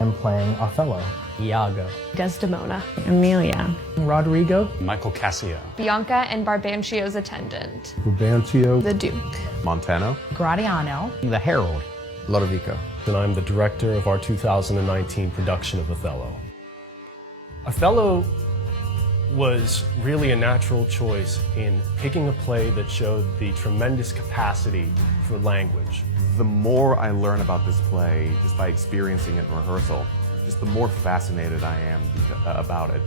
I'm playing Othello. Iago. Desdemona. Emilia. Roderigo. Michael Cassio. Bianca and Brabantio's attendant. Brabantio. The Duke. Montano. Gratiano. The Herald. Lodovico. And I'm the director of our 2019 production of Othello. Othello was really a natural choice in picking a play that showed the tremendous capacity for language. The more I learn about this play, just by experiencing it in rehearsal, just the more fascinated I am about it.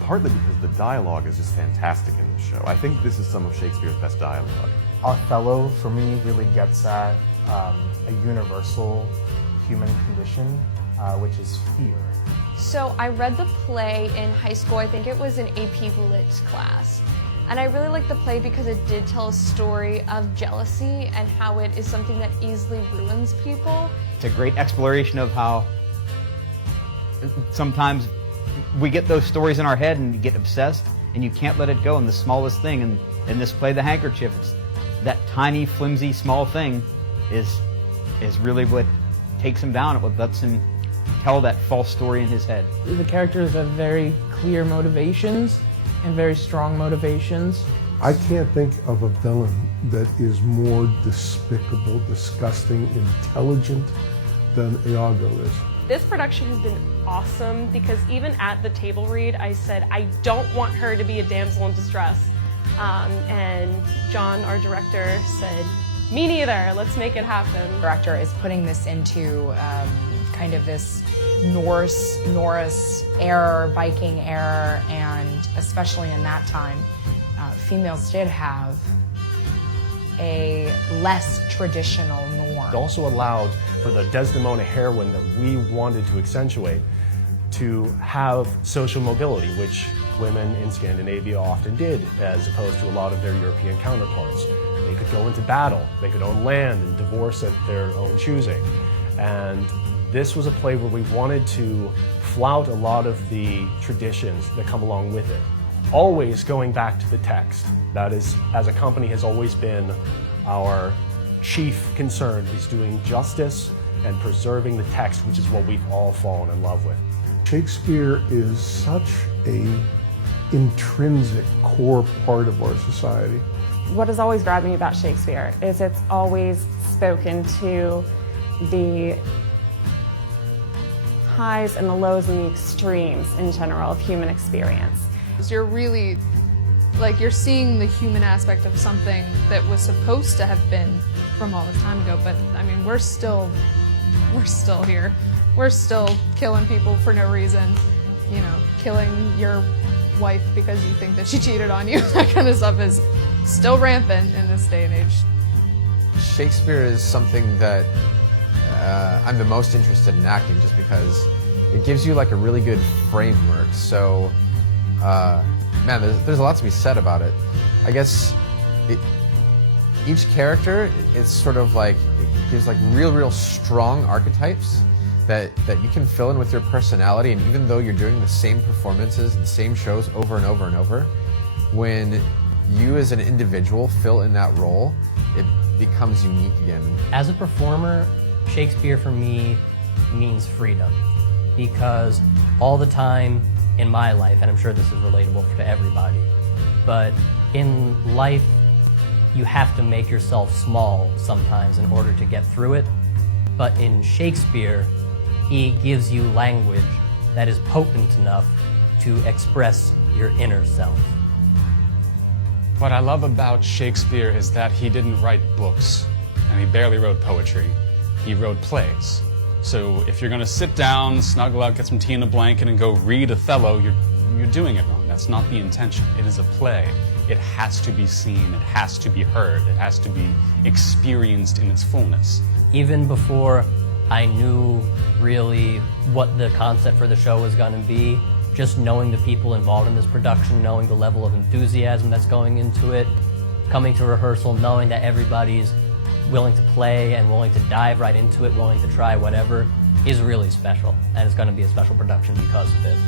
Partly because the dialogue is just fantastic in the show. I think this is some of Shakespeare's best dialogue. Othello, for me, really gets at a universal human condition, which is fear. So I read the play in high school. I think it was an AP Lit class. And I really liked the play because it did tell a story of jealousy and how it is something that easily ruins people. It's a great exploration of how sometimes we get those stories in our head and you get obsessed and you can't let it go in the smallest thing. And in this play, The Handkerchief, it's that tiny, flimsy, small thing is really what takes him down, what lets him tell that false story in his head. The characters have very clear motivations and very strong motivations. I can't think of a villain that is more despicable, disgusting, intelligent than Iago is. This production has been awesome because even at the table read, I said, I don't want her to be a damsel in distress. And John, our director, said, me neither, let's make it happen. The director is putting this into kind of this Norse era, Viking era, and especially in that time, females did have a less traditional norm. It also allowed for the Desdemona heroine that we wanted to accentuate to have social mobility, which women in Scandinavia often did, as opposed to a lot of their European counterparts. They could go into battle, they could own land and divorce at their own choosing. And this was a play where we wanted to flout a lot of the traditions that come along with it. Always going back to the text. That is, as a company, has always been our chief concern, is doing justice and preserving the text, which is what we've all fallen in love with. Shakespeare is such an intrinsic core part of our society. What has always grabbed me about Shakespeare is it's always spoken to the highs and the lows and the extremes in general of human experience. You're really, you're seeing the human aspect of something that was supposed to have been from all this time ago, but I mean, we're still here. We're still killing people for no reason, killing your wife because you think that she cheated on you. That kind of stuff is still rampant in this day and age. Shakespeare is something that I'm the most interested in acting, just because it gives you a really good framework. So, man, there's a lot to be said about it. I guess each character, it's sort of it gives real strong archetypes that you can fill in with your personality. And even though you're doing the same performances and the same shows over and over and over, when you as an individual fill in that role, it becomes unique again. As a performer, Shakespeare for me means freedom, because all the time in my life, and I'm sure this is relatable to everybody, but in life you have to make yourself small sometimes in order to get through it. But in Shakespeare, he gives you language that is potent enough to express your inner self. What I love about Shakespeare is that he didn't write books, and he barely wrote poetry. He wrote plays. So if you're going to sit down, snuggle out, get some tea in a blanket, and go read Othello, you're doing it wrong. That's not the intention. It is a play. It has to be seen. It has to be heard. It has to be experienced in its fullness. Even before I knew really what the concept for the show was going to be, just knowing the people involved in this production, knowing the level of enthusiasm that's going into it, coming to rehearsal, knowing that everybody's willing to play and willing to dive right into it, willing to try whatever, is really special. And it's going to be a special production because of it.